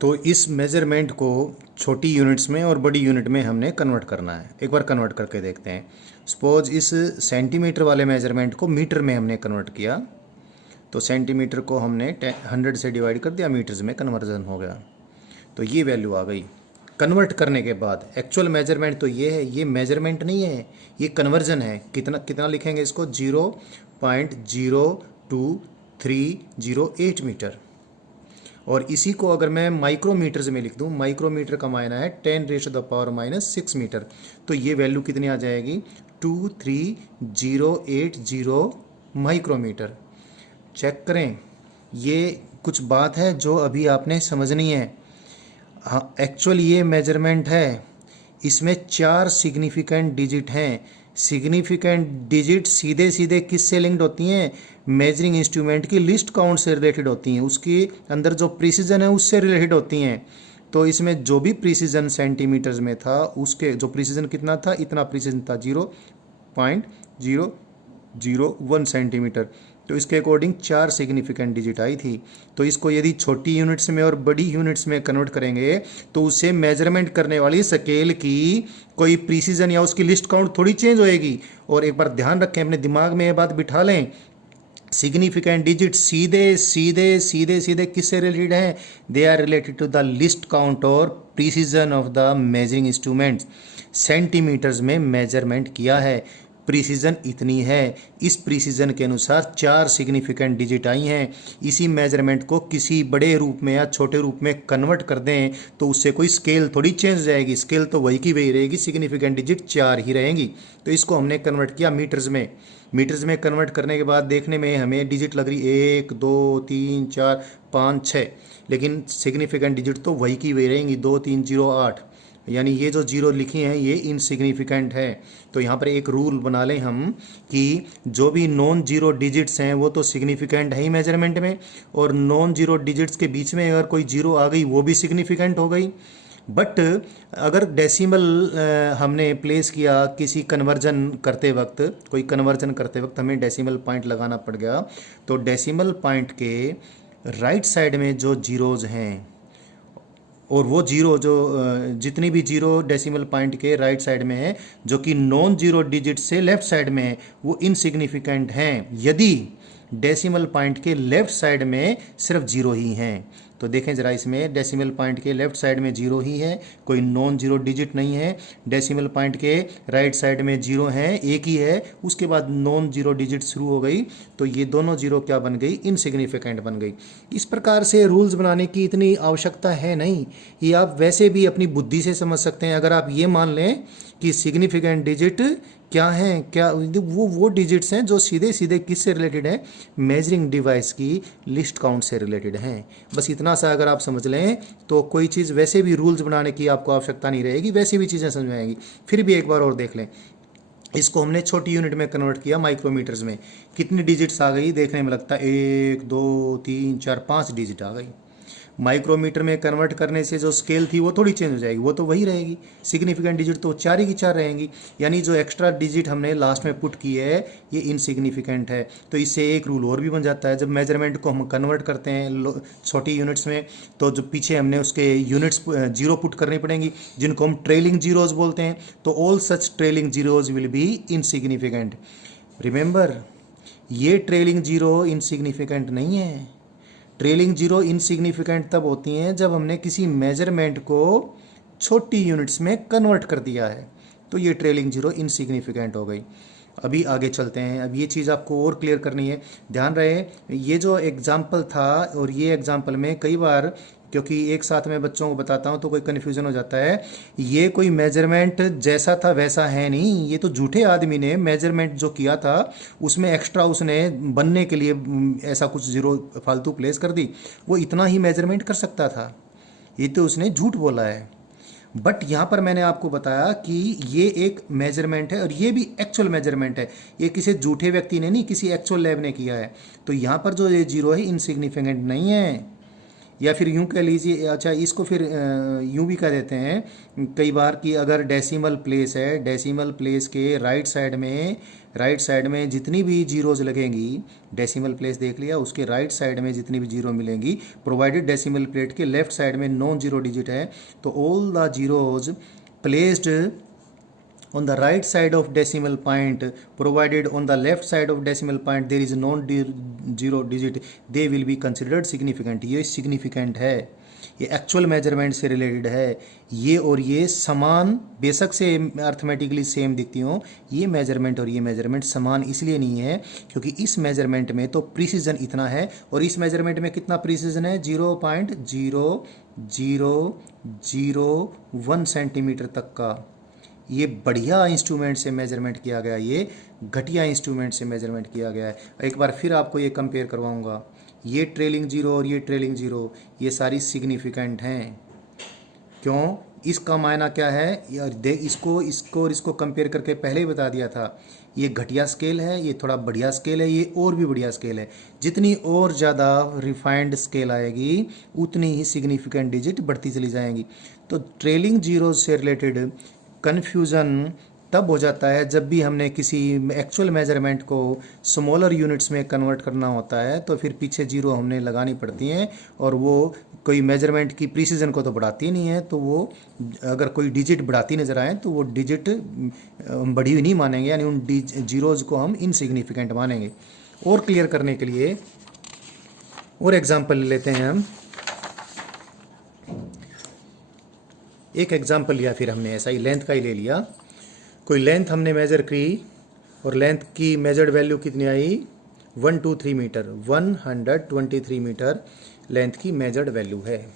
तो इस मेज़रमेंट को छोटी यूनिट्स में और बड़ी यूनिट में हमने कन्वर्ट करना है। एक बार कन्वर्ट करके देखते हैं। सपोज इस सेंटीमीटर वाले मेज़रमेंट को मीटर में हमने कन्वर्ट किया, तो सेंटीमीटर को हमने 100 से डिवाइड कर दिया, मीटर्स में कन्वर्जन हो गया, तो ये वैल्यू आ गई। कन्वर्ट करने के बाद एक्चुअल मेजरमेंट तो ये है, ये मेजरमेंट नहीं है, ये कन्वर्जन है। कितना कितना लिखेंगे इसको? 0.02308 मीटर। और इसी को अगर मैं माइक्रोमीटर्स में लिख दूं, माइक्रोमीटर का मायना है 10⁻⁻⁶ मीटर, तो ये वैल्यू कितनी आ जाएगी? 23080 माइक्रोमीटर। चेक करें, ये कुछ बात है जो अभी आपने समझनी है। हाँ, एक्चुअल ये मेजरमेंट है, इसमें 4 सिग्निफिकेंट डिजिट हैं। सिग्निफिकेंट डिजिट सीधे सीधे किससे लिंक्ड होती हैं? मेजरिंग इंस्ट्रूमेंट की लिस्ट काउंट से रिलेटेड होती हैं, उसके अंदर जो प्रिसीजन है उससे रिलेटेड होती हैं। तो इसमें जो भी प्रिसीजन सेंटीमीटर्स में था, उसके जो प्रिसीजन कितना था, इतना प्रिसीजन था, 0.001 सेंटीमीटर। तो इसके अकॉर्डिंग 4 सिग्निफिकेंट डिजिट आई थी। तो इसको यदि छोटी यूनिट्स में और बड़ी यूनिट्स में कन्वर्ट करेंगे तो उससे मेजरमेंट करने वाली स्केल की कोई प्रिसीजन या उसकी लिस्ट काउंट थोड़ी चेंज होएगी। और एक बार ध्यान रखें, अपने दिमाग में ये बात बिठा लें, सिग्निफिकेंट डिजिट सीधे सीधे सीधे सीधे किससे रिलेटेड है? They are related to the list count और precision of the measuring instruments. Centimetres में मेजरमेंट किया है, प्रिसीजन इतनी है, इस प्रिसीजन के अनुसार 4 सिग्निफिकेंट डिजिट आई हैं। इसी मेजरमेंट को किसी बड़े रूप में या छोटे रूप में कन्वर्ट कर दें तो उससे कोई स्केल थोड़ी चेंज हो जाएगी, स्केल तो वही की वही रहेगी, सिग्निफिकेंट डिजिट 4 ही रहेंगी। तो इसको हमने कन्वर्ट किया मीटर्स में। मीटर्स में कन्वर्ट करने के बाद देखने में हमें डिजिट लग रही 1 2 3 4 5 6, लेकिन सिग्निफिकेंट डिजिट तो वही की वही रहेंगी, 2308। यानी ये जो जीरो लिखी हैं ये इनसिग्निफिकेंट है। तो यहाँ पर एक रूल बना लें हम कि जो भी नॉन जीरो डिजिट्स हैं वो तो सिग्निफिकेंट है ही मेजरमेंट में, और नॉन जीरो डिजिट्स के बीच में अगर कोई जीरो आ गई वो भी सिग्निफिकेंट हो गई। बट अगर डेसिमल हमने प्लेस किया किसी कन्वर्जन करते वक्त, कोई कन्वर्जन करते वक्त हमें डेसिमल पॉइंट लगाना पड़ गया, तो डेसिमल पॉइंट के राइट साइड में जो जीरोज हैं, और वो जीरो जो जितनी भी जीरो डेसिमल पॉइंट के राइट साइड में है जो कि नॉन जीरो डिजिट से लेफ्ट साइड में है, वो इनसिग्निफिकेंट हैं यदि डेसिमल पॉइंट के लेफ्ट साइड में सिर्फ जीरो ही हैं। तो देखें ज़रा, इसमें डेसिमल पॉइंट के लेफ्ट साइड में जीरो ही है, कोई नॉन जीरो डिजिट नहीं है। डेसिमल पॉइंट के राइट साइड में जीरो है, एक ही है, उसके बाद नॉन जीरो डिजिट शुरू हो गई, तो ये दोनों जीरो क्या बन गई? इनसिग्निफिकेंट बन गई। इस प्रकार से रूल्स बनाने की इतनी आवश्यकता है नहीं, ये आप वैसे भी अपनी बुद्धि से समझ सकते हैं। अगर आप ये मान लें कि सिग्निफिकेंट डिजिट क्या हैं, क्या वो डिजिट्स हैं जो सीधे सीधे किससे रिलेटेड है? मेजरिंग डिवाइस की लिस्ट काउंट से रिलेटेड हैं। बस इतना सा अगर आप समझ लें तो कोई चीज़ वैसे भी रूल्स बनाने की आपको आवश्यकता नहीं रहेगी, वैसे भी चीज़ें समझ में आएंगी। फिर भी एक बार और देख लें, इसको हमने छोटी यूनिट में कन्वर्ट किया, माइक्रोमीटर्स में। कितनी डिजिट्स आ गई? देखने में लगता है 1 2 3 4 5 डिजिट आ गई। माइक्रोमीटर में कन्वर्ट करने से जो स्केल थी वो थोड़ी चेंज हो जाएगी, वो तो वही रहेगी, सिग्निफिकेंट डिजिट तो 4 ही की 4 रहेंगी। यानी जो एक्स्ट्रा डिजिट हमने लास्ट में पुट की है ये इनसिग्निफिकेंट है। तो इससे एक रूल और भी बन जाता है, जब मेजरमेंट को हम कन्वर्ट करते हैं छोटी यूनिट्स में, तो जो पीछे हमने उसके यूनिट्स जीरो पुट करनी पड़ेंगी जिनको हम ट्रेलिंग जीरोज बोलते हैं। तो all such trailing zeros will be insignificant. Remember, ये ट्रेलिंग जीरो इनसिग्निफिकेंट नहीं है। ट्रेलिंग जीरो इनसिग्निफिकेंट तब होती हैं जब हमने किसी मेजरमेंट को छोटी यूनिट्स में कन्वर्ट कर दिया है, तो ये ट्रेलिंग जीरो इनसिग्निफिकेंट हो गई। अभी आगे चलते हैं, अब ये चीज़ आपको और क्लियर करनी है। ध्यान रहे, ये जो एग्जाम्पल था और ये एग्जाम्पल में कई बार, क्योंकि एक साथ में बच्चों को बताता हूँ तो कोई कन्फ्यूज़न हो जाता है, ये कोई मेजरमेंट जैसा था वैसा है नहीं, ये तो झूठे आदमी ने मेजरमेंट जो किया था उसमें एक्स्ट्रा उसने बनने के लिए ऐसा कुछ जीरो फालतू प्लेस कर दी, वो इतना ही मेजरमेंट कर सकता था, ये तो उसने झूठ बोला है। बट यहाँ पर मैंने आपको बताया कि ये एक मेजरमेंट है और ये भी एक्चुअल मेजरमेंट है, ये किसी झूठे व्यक्ति ने नहीं, किसी एक्चुअल लैब ने किया है। तो यहाँ पर जो ये जीरो है इनसिग्निफिकेंट नहीं है, या फिर यूं कह लीजिए, अच्छा इसको फिर यूं भी कह देते हैं कई बार कि अगर डेसिमल प्लेस है, डेसिमल प्लेस के राइट साइड में जितनी भी जीरोज लगेंगी, डेसिमल प्लेस देख लिया, उसके राइट साइड में जितनी भी जीरो मिलेंगी, प्रोवाइडेड डेसिमल प्लेट के लेफ्ट साइड में नॉन जीरो डिजिट है, तो all the zeros placed on the right side of decimal point provided on the left side of decimal point there is non-zero digit, they will be considered significant। ये significant है, ये actual measurement से related है। ये और ये समान, बेशक से अर्थमेटिकली सेम दिखती हो, ये मेजरमेंट और ये मेजरमेंट समान इसलिए नहीं है क्योंकि इस मेजरमेंट में तो प्रिसीजन इतना है और इस मेजरमेंट में कितना प्रिसीजन है, 0.0001 सेंटीमीटर तक का। ये बढ़िया इंस्ट्रूमेंट से मेजरमेंट किया गया, ये घटिया इंस्ट्रूमेंट से मेजरमेंट किया गया है। एक बार फिर आपको ये कंपेयर करवाऊंगा, ये ट्रेलिंग जीरो और ये ट्रेलिंग जीरो, ये सारी सिग्निफिकेंट हैं। क्यों? इसका मायना क्या है यार, इसको कंपेयर करके पहले ही बता दिया था, ये घटिया स्केल है, ये थोड़ा बढ़िया स्केल है, ये और भी बढ़िया स्केल है। जितनी और ज़्यादा रिफाइंड स्केल आएगी उतनी ही सिग्निफिकेंट डिजिट बढ़ती चली जाएंगी। तो ट्रेलिंग जीरो से रिलेटेड कन्फ्यूज़न तब हो जाता है जब भी हमने किसी एक्चुअल मेजरमेंट को स्मॉलर यूनिट्स में कन्वर्ट करना होता है, तो फिर पीछे जीरो हमने लगानी पड़ती हैं और वो कोई मेजरमेंट की प्रिसीजन को तो बढ़ाती नहीं है। तो वो अगर कोई डिजिट बढ़ाती नज़र आए तो वो डिजिट बढ़ी हुई नहीं मानेंगे, यानी उन जीरोज़ को हम इनसिग्निफिकेंट मानेंगे। और क्लियर करने के लिए और एग्जाम्पल लेते हैं हम। एक एग्जाम्पल लिया फिर हमने, ऐसा ही लेंथ का ही ले लिया। कोई लेंथ हमने मेज़र की और लेंथ की मेजर्ड वैल्यू कितनी आई, 123 मीटर, 123 मीटर लेंथ की मेजर्ड वैल्यू है।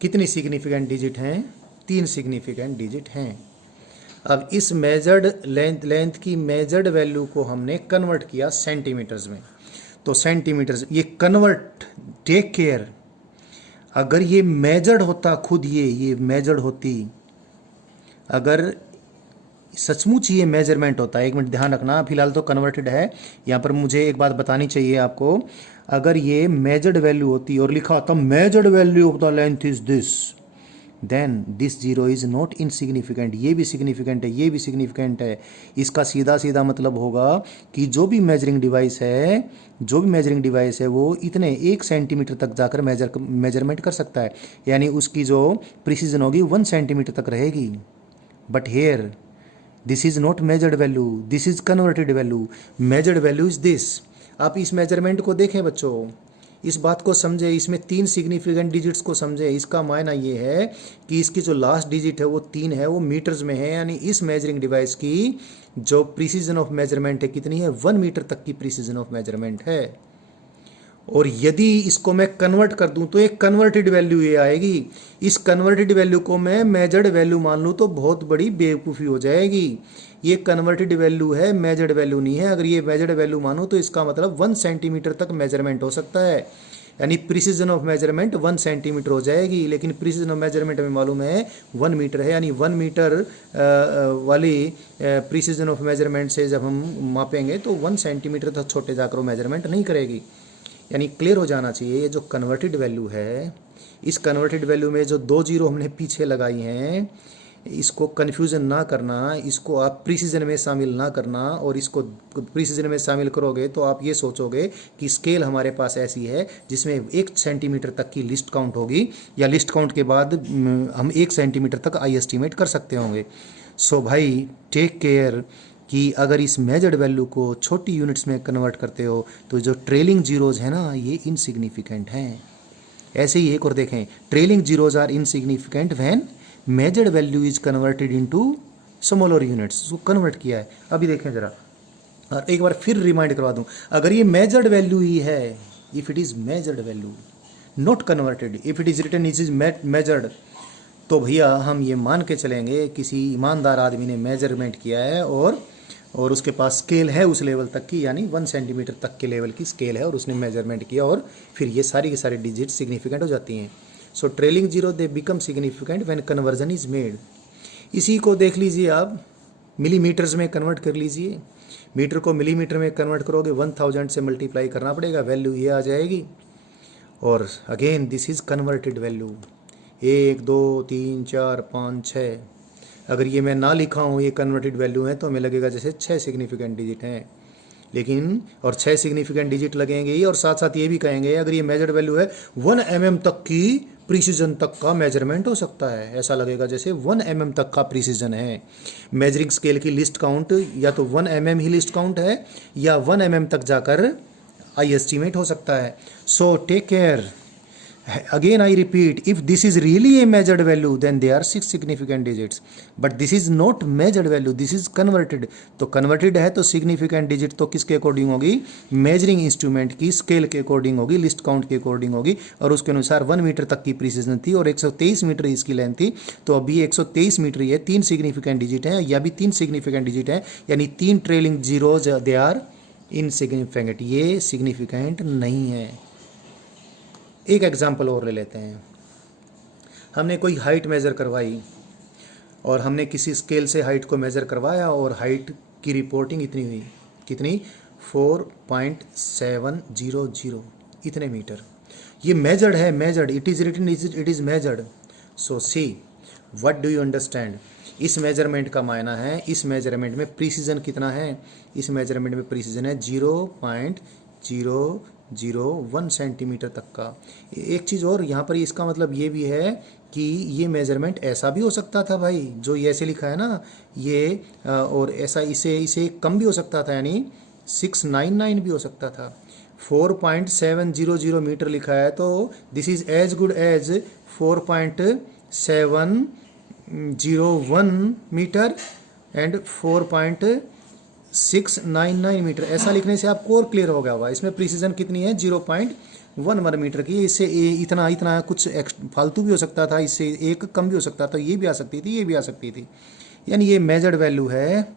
कितनी सिग्निफिकेंट डिजिट हैं, 3 सिग्निफिकेंट डिजिट हैं। अब इस मेजर्ड लेंथ की मेजर्ड वैल्यू को हमने कन्वर्ट किया सेंटीमीटर्स में। तो सेंटीमीटर्स, ये कन्वर्ट, टेक केयर, अगर ये मेजर्ड होता खुद, ये मेजर्ड होती, अगर सचमुच ये मेजरमेंट होता है, एक मिनट ध्यान रखना, फिलहाल तो कन्वर्टेड है। यहाँ पर मुझे एक बात बतानी चाहिए आपको, अगर ये मेजर्ड वैल्यू होती और लिखा होता measured value of the length is this, then this zero is not insignificant, ये भी सिग्निफिकेंट है, ये भी सिग्निफिकेंट है। इसका सीधा सीधा मतलब होगा कि जो भी मेजरिंग डिवाइस है वो इतने 1 सेंटीमीटर तक जाकर मेजरमेंट कर सकता है, यानी उसकी जो प्रिसीजन होगी 1 सेंटीमीटर तक रहेगी। But here this is not measured value, this is converted value, measured value is this. आप इस मेजरमेंट को देखें बच्चों, इस बात को समझे, इसमें 3 सिग्निफिकेंट डिजिट्स को समझे। इसका मायना ये है कि इसकी जो लास्ट डिजिट है वो 3 है, वो मीटर्स में है, यानी इस मेजरिंग डिवाइस की जो प्रिसीजन ऑफ मेजरमेंट है कितनी है, 1 मीटर तक की प्रिसीजन ऑफ मेजरमेंट है। और यदि इसको मैं कन्वर्ट कर दूं तो एक कन्वर्टेड वैल्यू ये आएगी। इस कन्वर्टेड वैल्यू को मैं मेजर्ड वैल्यू मान लूं तो बहुत बड़ी बेवकूफ़ी हो जाएगी। ये कन्वर्टेड वैल्यू है, मेजर्ड वैल्यू नहीं है। अगर ये मेजर्ड वैल्यू मानूं तो इसका मतलब 1 सेंटीमीटर तक मेजरमेंट हो सकता है, यानी प्रिसीजन ऑफ मेजरमेंट 1 सेंटीमीटर हो जाएगी। लेकिन प्रिसीजन ऑफ मेजरमेंट हमें मालूम है 1 मीटर है, यानी 1 मीटर वाली प्रिसीजन ऑफ मेजरमेंट से जब हम मापेंगे तो 1 सेंटीमीटर तक छोटे जाकर वो मेजरमेंट नहीं करेगी। यानी क्लियर हो जाना चाहिए, ये जो कन्वर्टेड वैल्यू है, इस कन्वर्टेड वैल्यू में जो 2 जीरो हमने पीछे लगाई हैं, इसको कन्फ्यूज़न ना करना, इसको आप प्रिसीजन में शामिल ना करना। और इसको प्रिसीजन में शामिल करोगे तो आप ये सोचोगे कि स्केल हमारे पास ऐसी है जिसमें 1 सेंटीमीटर तक की लिस्ट काउंट होगी, या लिस्ट काउंट के बाद हम 1 सेंटीमीटर तक आई एस्टिमेट कर सकते होंगे। सो भाई टेक केयर कि अगर इस मेजर्ड वैल्यू को छोटी यूनिट्स में कन्वर्ट करते हो तो जो ट्रेलिंग जीरोज़ हैं ना, ये इनसिग्निफिकेंट हैं। ऐसे ही एक और देखें, trailing zeros are insignificant when measured value is converted into smaller units. उसको कन्वर्ट किया है। अभी देखें ज़रा, और एक बार फिर रिमाइंड करवा दूं, अगर ये मेजर्ड वैल्यू ही है, if it is measured value not converted, if it is written is measured, तो भैया हम ये मान के चलेंगे किसी ईमानदार आदमी ने मेजरमेंट किया है और उसके पास स्केल है उस लेवल तक की, यानी 1 सेंटीमीटर तक के लेवल की स्केल है और उसने मेजरमेंट किया, और फिर ये सारी की सारी डिजिट सिग्निफिकेंट हो जाती हैं। So trailing zero they become significant when conversion is made. इसी को देख लीजिए आप, मिलीमीटर्स में कन्वर्ट कर लीजिए। मीटर को मिलीमीटर में कन्वर्ट करोगे 1000 से मल्टीप्लाई करना पड़ेगा, वैल्यू ये आ जाएगी। और again this is converted value 1 2 3 4 5 6। अगर ये मैं ना लिखा हूँ ये कन्वर्टेड वैल्यू है तो हमें लगेगा जैसे 6 सिग्निफिकेंट डिजिट हैं, लेकिन और 6 सिग्निफिकेंट डिजिट लगेंगे ही, और साथ साथ ये भी कहेंगे अगर ये मेजर्ड वैल्यू है 1 mm तक की प्रिसीजन तक का मेजरमेंट हो सकता है, ऐसा लगेगा जैसे 1 mm तक का प्रिसीजन है। मेजरिंग स्केल की लिस्ट काउंट या तो 1 mm ही लिस्ट काउंट है या 1 mm तक जाकर आई एस्टिमेट हो सकता है। So take care, again I repeat, if this is really a measured value then there are 6 significant digits, but this is not measured value, this is converted। तो converted है तो significant digit तो किसके according होगी, measuring instrument की scale के according होगी, list count के अकॉर्डिंग होगी, और उसके अनुसार 1 मीटर तक की प्रिसीजन थी और 123 मीटर इसकी लेंथ थी। तो अभी 123 मीटर ये 3 सिग्निफिकेंट डिजिट हैं, या भी 3 सिग्निफिकेंट डिजिट हैं, यानी 3 trailing zeros they are insignificant, ये सिग्निफिकेंट नहीं है। एक एग्जांपल और ले लेते हैं। हमने कोई हाइट मेज़र करवाई और हमने किसी स्केल से हाइट को मेज़र करवाया और हाइट की रिपोर्टिंग इतनी हुई, कितनी 4.700 इतने मीटर। ये मेजर्ड है, measured, it is written it is measured. So see what do you understand, इस मेजरमेंट का मायना है, इस मेजरमेंट में प्रिसीजन कितना है, इस मेजरमेंट में प्रिसीजन है 0.001 सेंटीमीटर तक का। एक चीज़ और यहाँ पर इसका मतलब ये भी है कि ये मेजरमेंट ऐसा भी हो सकता था भाई, जो ये ऐसे लिखा है ना ये, और ऐसा इसे इसे कम भी हो सकता था, यानी 699 भी हो सकता था। 4.700 मीटर लिखा है तो this is as good as 4.701 metre and 4.699 metre. ऐसा लिखने से आपको और क्लियर हो गया होगा। इसमें प्रिसीजन कितनी है 0.11 मीटर की। इससे इतना इतना कुछ फालतू भी हो सकता था, इससे एक कम भी हो सकता था, ये भी आ सकती थी, ये भी आ सकती थी। यानी ये मेजर्ड वैल्यू है,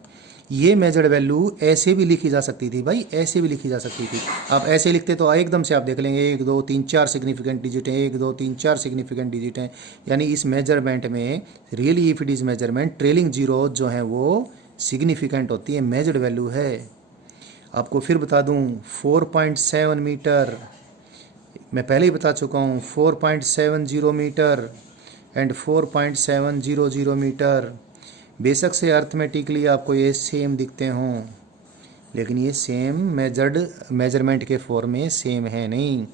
ये मेजर्ड वैल्यू ऐसे भी लिखी जा सकती थी भाई, ऐसे भी लिखी जा सकती थी। आप ऐसे लिखते तो एकदम से आप देख लेंगे 1 2 3 4 सिग्निफिकेंट डिजिट हैं, 1 2 3 4 सिग्निफिकेंट डिजिट हैं। यानी इस मेजरमेंट में really if it is measurement, trailing zero जो हैं वो सिग्निफिकेंट होती है, मेजर्ड वैल्यू है। आपको फिर बता दूं 4.7 मीटर मैं पहले ही बता चुका हूँ, 4.70 मीटर एंड 4.700 मीटर। बेशक से अर्थमेटिकली आपको ये सेम दिखते हों, लेकिन ये सेम मेजरमेंट के फॉर्म में सेम है नहीं।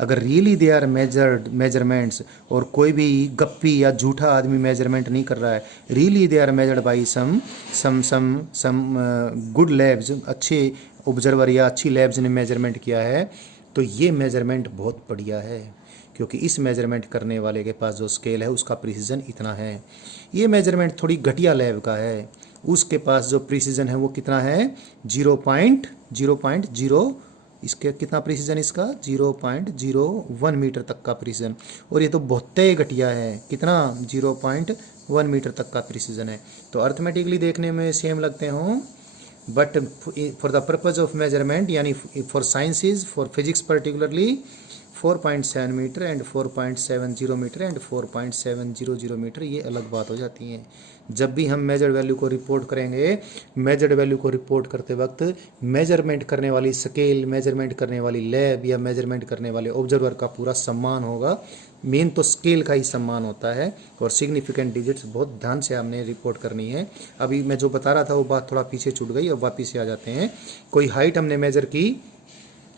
अगर रियली दे आर मेजरमेंट्स और कोई भी गप्पी या झूठा आदमी मेजरमेंट नहीं कर रहा है, really they are measured by some good labs, अच्छे ऑब्जर्वर या अच्छी लैब्स ने मेजरमेंट किया है, तो ये मेजरमेंट बहुत बढ़िया है, क्योंकि इस मेजरमेंट करने वाले के पास जो स्केल है उसका प्रिसीजन इतना है। ये मेजरमेंट थोड़ी घटिया लैब का है, उसके पास जो प्रिसीजन है वो कितना है 0.0, इसके कितना प्रिसीजन, इसका 0.01 मीटर तक का प्रिसीजन। और ये तो बहुत ही घटिया है, कितना 0.1 मीटर तक का प्रिसीजन है। तो अर्थमेटिकली देखने में सेम लगते हों, but for the purpose of measurement यानी for sciences, for physics particularly 4.7 metre and 4.70 metre and 4.700 metre ये अलग बात हो जाती है। जब भी हम मेजर्ड वैल्यू को रिपोर्ट करेंगे, मेजर्ड वैल्यू को रिपोर्ट करते वक्त मेजरमेंट करने वाली स्केल, मेजरमेंट करने वाली लैब या मेजरमेंट करने वाले ऑब्जर्वर का पूरा सम्मान होगा। मेन तो स्केल का ही सम्मान होता है, और सिग्निफिकेंट डिजिट्स बहुत ध्यान से हमने रिपोर्ट करनी है। अभी मैं जो बता रहा था वो बात थोड़ा पीछे छूट गई, और वापिस से आ जाते हैं। कोई हाइट हमने मेजर की,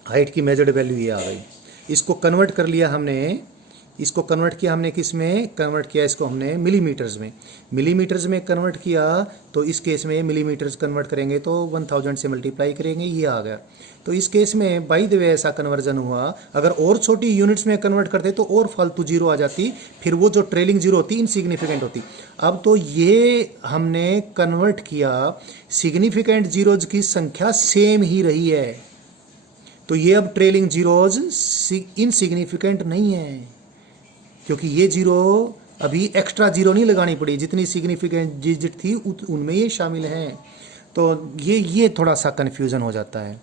हाइट की मेजर्ड वैल्यू ये आ गई, इसको कन्वर्ट कर लिया हमने, इसको कन्वर्ट किया हमने किस में कन्वर्ट किया, इसको हमने मिलीमीटर्स में, मिलीमीटर्स में कन्वर्ट किया। तो इस केस में मिलीमीटर्स कन्वर्ट करेंगे तो 1000 से मल्टीप्लाई करेंगे, ये आ गया। तो इस केस में बाय द वे ऐसा कन्वर्जन हुआ। अगर और छोटी यूनिट्स में कन्वर्ट करते तो और फालतू जीरो आ जाती, फिर वो जो ट्रेलिंग जीरो होती इनसिग्निफिकेंट होती। अब तो ये हमने कन्वर्ट किया, सिग्निफिकेंट जीरोज की संख्या सेम ही रही है, तो ये अब ट्रेलिंग जीरोज इनसिग्निफिकेंट नहीं है, क्योंकि ये जीरो अभी एक्स्ट्रा जीरो नहीं लगानी पड़ी, जितनी सिग्निफिकेंट डिजिट थी उनमें ये शामिल हैं। तो ये थोड़ा सा कन्फ्यूज़न हो जाता है।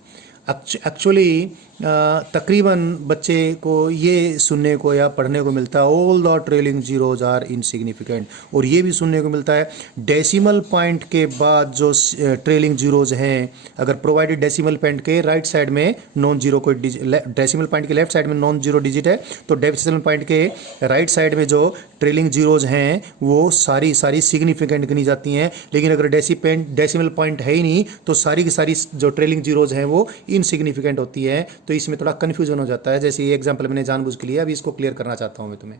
एक्चुअली तकरीबन बच्चे को ये सुनने को या पढ़ने को मिलता है all the trailing zeros are insignificant, और ये भी सुनने को मिलता है डेसिमल पॉइंट के बाद जो ट्रेलिंग जीरोज हैं, अगर प्रोवाइडेड डेसिमल पॉइंट के राइट साइड में नॉन जीरो कोई डेसिमल पॉइंट के लेफ्ट साइड में नॉन जीरो डिजिट है, तो डेसिमल पॉइंट के राइट साइड में जो ट्रेलिंग जीरोज हैं वो सारी सिग्निफिकेंट गिनी जाती हैं। लेकिन अगर डेसिमल पॉइंट है ही नहीं तो सारी की सारी जो ट्रेलिंग जीरोज हैं वो इनसिग्निफिकेंट होती है। तो इसमें थोड़ा कन्फ्यूजन हो जाता है। जैसे ये एग्जांपल मैंने जानबूझ के लिया, अभी इसको क्लियर करना चाहता हूँ मैं तुम्हें।